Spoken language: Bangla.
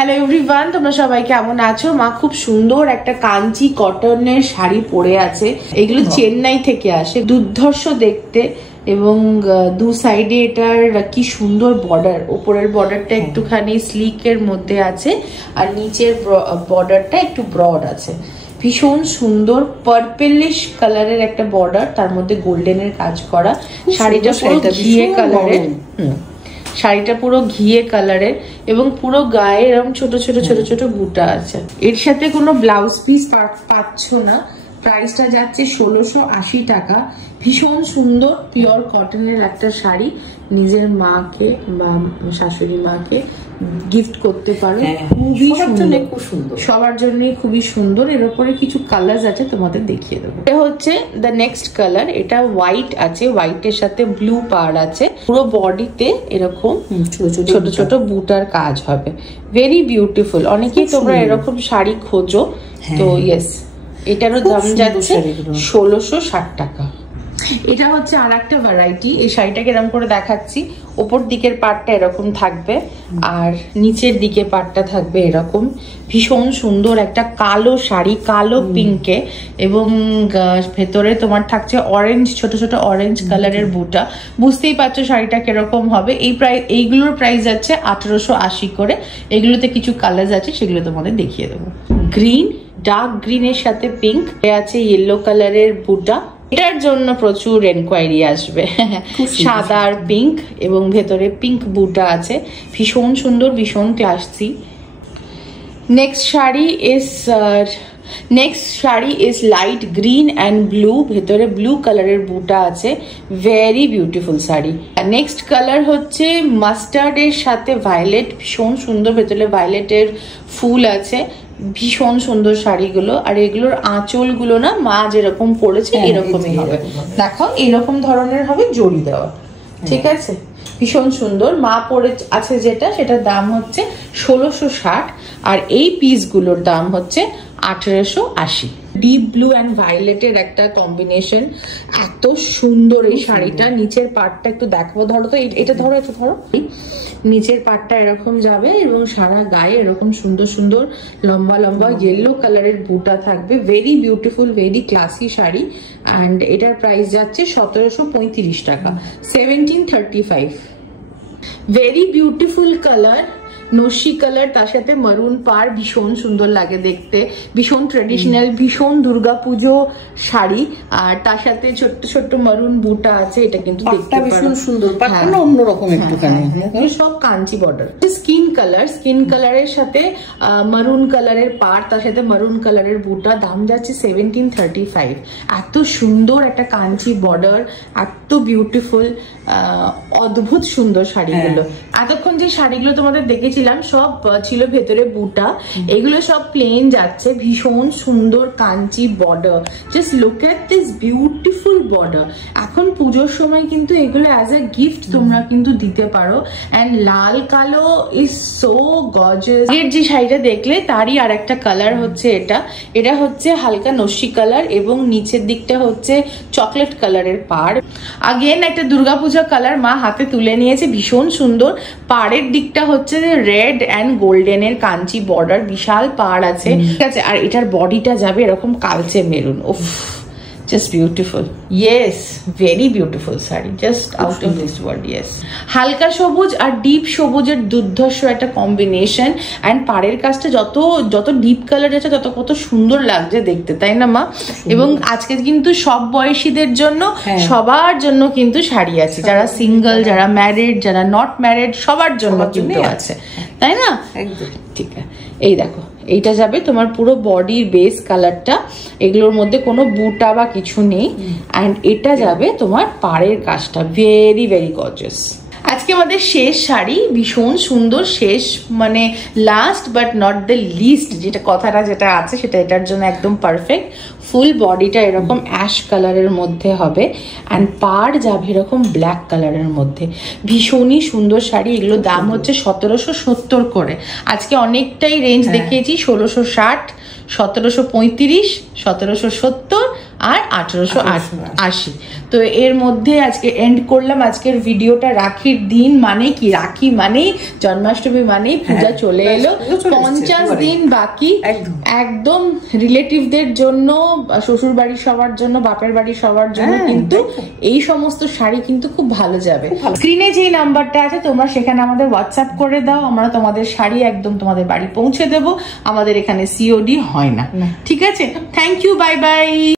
হ্যালো এভরিওয়ান, তোমরা সবাই কেমন আছো? মা খুব সুন্দর একটা কাঞ্চি কটনের শাড়ি পরে আছে। এগুলো চেন্নাই থেকে আসে, দুর্ধর্ষ দেখতে এবং দু সাইডে এটার কি সুন্দর বর্ডার। উপরের বর্ডারটা একটুখানি স্লিকের মধ্যে আছে আর নিচের বর্ডারটা একটু ব্রড আছে। ভীষণ সুন্দর পার্পেলিশ কালারের একটা বর্ডার, তার মধ্যে গোল্ডেনের কাজ করা। শাড়িটা পুরো ঘিয়ে কালারের, শাড়িটা পুরো ঘিয়ে কালারের এবং পুরো গায়ে এরকম ছোট ছোট ছোট ছোট বুটা আছে। এর সাথে কোনো ব্লাউজ পিস পাচ্ছ না। প্রাইসটা যাচ্ছে 1680 টাকা। ভীষণ সুন্দর পিওর কটনের একটা শাড়ি, নিজের মাকে বা শাশুড়ি মাকে গিফট করতে পারো। খুবই সুন্দর, খুব সুন্দর, সবার জন্যই খুবই সুন্দর। এর উপরে কিছু কালার আছে, তোমাদের দেখিয়ে দেবো। এটা হচ্ছে দ্য নেক্সট কালার। এটা হোয়াইট আছে, হোয়াইটের সাথে ব্লু পাড় আছে। পুরো বডিতে এরকম ছোট ছোট বুটার কাজ হবে। Very beautiful. অনেকেই তোমরা এরকম শাড়ি খোঁজো, তো ইয়েস, এটারও দাম যাচ্ছে 1660 টাকা। এটা হচ্ছে আর একটা ভ্যারাইটি। এই শাড়িটাকে এরকম করে দেখাচ্ছি। ওপর দিকের পাটটা এরকম থাকবে আর নিচের দিকে পাটটা থাকবে এরকম। ভীষণ সুন্দর একটা কালো শাড়ি, কালো পিঙ্কে, এবং ভেতরে তোমার থাকছে অরেঞ্জ, ছোট ছোট অরেঞ্জ কালারের বুটা। বুঝতেই পারছো শাড়িটা কিরকম হবে। এইগুলোর প্রাইস আছে 1880 করে। এগুলোতে কিছু কালার আছে, সেগুলো তোমাদের দেখিয়ে দেবো। গ্রিন, ডার্ক গ্রিনের সাথে পিঙ্ক আছে, ইয়েলো কালারের বুটা। এটার জন্য প্রচুর এনকোয়ারি আসবে। সাদা আর পিঙ্ক এবং ভেতরে পিঙ্ক বুটা আছে। ভীষণ সুন্দর, ভীষণ classy. Next sari is light green and blue, ভেতরে ব্লু কালারের বুটা আছে। Very beautiful sari. Next colour হচ্ছে মাস্টার্ডের সাথে ভায়োলেট। ভীষণ সুন্দর, ভেতরে ভায়োলেটের ফুল আছে। ভীষণ সুন্দর শাড়িগুলো। আর এগুলোর আঁচলগুলো না মা যেরকম পরেছে এরকমই হবে। দেখো এরকম ধরনের হবে, জড়ি দেওয়া। ঠিক আছে, ভীষণ সুন্দর। মা পরে আছে যেটা, সেটার দাম হচ্ছে 1660 আর এই পিসগুলোর দাম হচ্ছে 1880। ডিপ ব্লু অ্যান্ড ভায়োলেটের একটা কম্বিনেশন। এত সুন্দর এই শাড়িটা। নিচের পাটটা একটু দেখাবো, ধরো তো, এটা ধরো, একটু ধরো। নিচের পাটটা এরকম যাবে এবং সারা গায়ে এরকম সুন্দর সুন্দর লম্বা লম্বা ইয়েলো কালারের বুটা থাকবে। Very beautiful, very classy sari. And এটার প্রাইস যাচ্ছে 1735 টাকা, 1735। ভেরি বিউটিফুল কালার, নস্যি কালার, তার সাথে মারুন পাড়। ভীষণ সুন্দর লাগে দেখতে, ভীষণ ট্রেডিশনাল, ভীষণ দুর্গাপুজো শাড়ি। আর তার সাথে ছোট্ট ছোট্ট মারুন বুটা আছে। এটা কিন্তু দেখতে ভীষণ সুন্দর, অন্যরকম একটুখানি, সব কাঞ্চি বর্ডার। স্কিন কালারের সাথে মারুন কালারের পাড়, তার সাথে মারুন কালারের বুটা। দাম যাচ্ছে 1735। এত সুন্দর একটা কাঞ্চি বর্ডার, এত বিউটিফুল, অদ্ভুত সুন্দর শাড়িগুলো। এতক্ষণ যে শাড়িগুলো তোমাদের দেখেছিলাম সব ছিল ভেতরে বুটা, এগুলো সব প্লেন যাচ্ছে। ভীষণ সুন্দর Kanchi border. Just look at this beautiful border. এখন পুজোর সময় কিন্তু এগুলো অ্যাজ এ গিফট তোমরা কিন্তু দিতে পারো। অ্যান্ড লাল কালো ইজ সো গর্জিয়াস। এর যে শাড়িটা দেখলে তারই আর একটা কালার হচ্ছে এটা। এটা হচ্ছে হালকা নস্যি কালার এবং নিচের দিকটা হচ্ছে চকলেট কালারের পাড়। আগেন একটা দুর্গাপূজা কালার মা হাতে তুলে নিয়েছে। ভীষণ সুন্দর। পাড়ের দিকটা হচ্ছে রেড অ্যান্ড গোল্ডেনের কাঞ্চি বর্ডার, বিশাল পাড় আছে। ঠিক আছে, আর এটার বডিটা যাবে এরকম কালচে মেরুন। উফ, just beautiful. Yes, very beautiful sari, just out of this world. Yes, হালকা সবুজ আর ডিপ সবুজের দুর্ধর্ষ একটা কম্বিনেশন। এন্ড পাড়ের কাজটা যত ডিপ কালার আছে তত কত সুন্দর লাগছে দেখতে, তাই না মা? এবং আজকে কিন্তু সব বয়সীদের জন্য, সবার জন্য কিন্তু শাড়ি আছে। যারা সিঙ্গেল, যারা ম্যারিড, যারা নট ম্যারিড, সবার জন্য কিন্তু আছে, তাই না? একদম ঠিক আছে। এই দেখো, এইটা যাবে তোমার পুরো বডির বেস কালারটা। এগুলোর মধ্যে কোনো বুটা বা কিছু নেই। অ্যান্ড এটা যাবে তোমার পাড়ের কাজটা। Very very gorgeous. আজকে আমাদের শেষ শাড়ি, ভীষণ সুন্দর। শেষ মানে last but not the least, কথাটা যেটা আছে সেটা এটার জন্য একদম পারফেক্ট। ফুল বডিটা এরকম অ্যাশ কালারের মধ্যে হবে অ্যান্ড পাড় যাবে এরকম ব্ল্যাক কালারের মধ্যে। ভীষণই সুন্দর শাড়ি। এগুলো দাম হচ্ছে 1770 করে। আজকে অনেকটাই রেঞ্জ দেখিয়েছি, 1660, 1735, 1770 আর 1880। তো এর মধ্যে আজকে এন্ড করলাম আজকের ভিডিওটা। রাখির দিন মানে কি, রাখি মানেই জন্মাষ্টমী মানেই পূজা চলে এলো। 50 দিন বাকি, একদম রিলেটিভদের জন্য, শ্বশুর বাড়ির সবার জন্য, বাপের বাড়ির সবার জন্য কিন্তু এই সমস্ত শাড়ি কিন্তু খুব ভালো যাবে। স্ক্রিনে যেই নাম্বারটা আছে তোমরা সেখানে আমাদের হোয়াটসঅ্যাপ করে দাও, আমরা তোমাদের শাড়ি একদম তোমাদের বাড়ি পৌঁছে দেবো। আমাদের এখানে সিওডি হয় না, ঠিক আছে? Thank you, bye by.